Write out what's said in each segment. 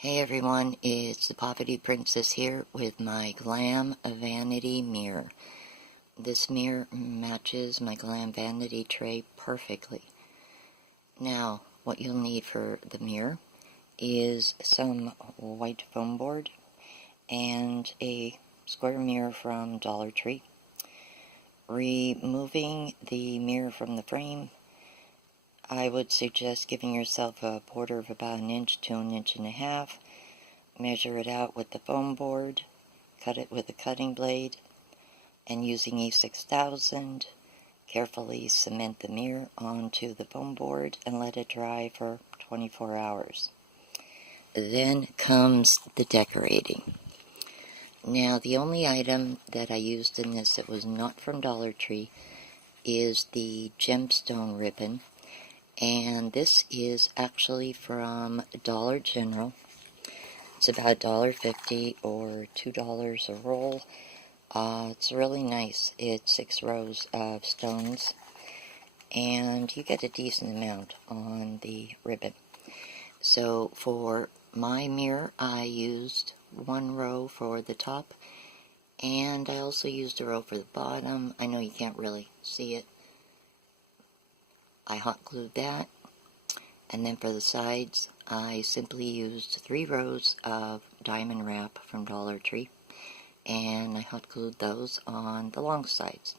Hey everyone, it's the Poverty Princess here with my Glam Vanity Mirror. This mirror matches my Glam Vanity tray perfectly. Now, what you'll need for the mirror is some white foam board and a square mirror from Dollar Tree. Removing the mirror from the frame, I would suggest giving yourself a border of about 1 inch to 1.5 inches. Measure it out with the foam board, cut it with a cutting blade, and using E6000, carefully cement the mirror onto the foam board and let it dry for 24 hours. Then comes the decorating. Now, the only item that I used in this that was not from Dollar Tree is the gemstone ribbon. And this is actually from Dollar General. It's about $1.50 or $2 a roll. It's really nice. It's 6 rows of stones, and you get a decent amount on the ribbon. So for my mirror, I used 1 row for the top, and I also used a row for the bottom. I know you can't really see it. I hot glued that, and then for the sides I simply used 3 rows of diamond wrap from Dollar Tree, and I hot glued those on the long sides.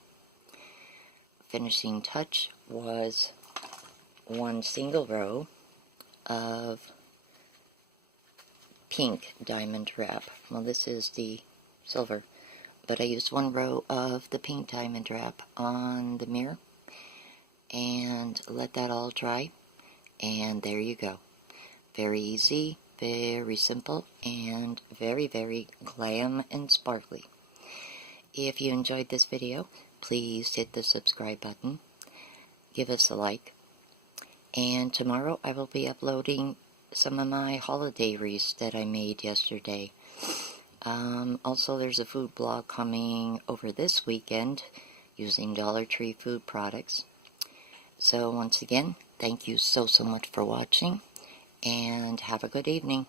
Finishing touch was 1 single row of pink diamond wrap. Well, this is the silver, but I used 1 row of the pink diamond wrap on the mirror and let that all dry, and there you go. Very easy, very simple, and very, very glam and sparkly. If you enjoyed this video, please hit the subscribe button, give us a like, and tomorrow I will be uploading some of my holiday wreaths that I made yesterday. Also, there's a food blog coming over this weekend using Dollar Tree food products. So once again, thank you so much for watching, and have a good evening.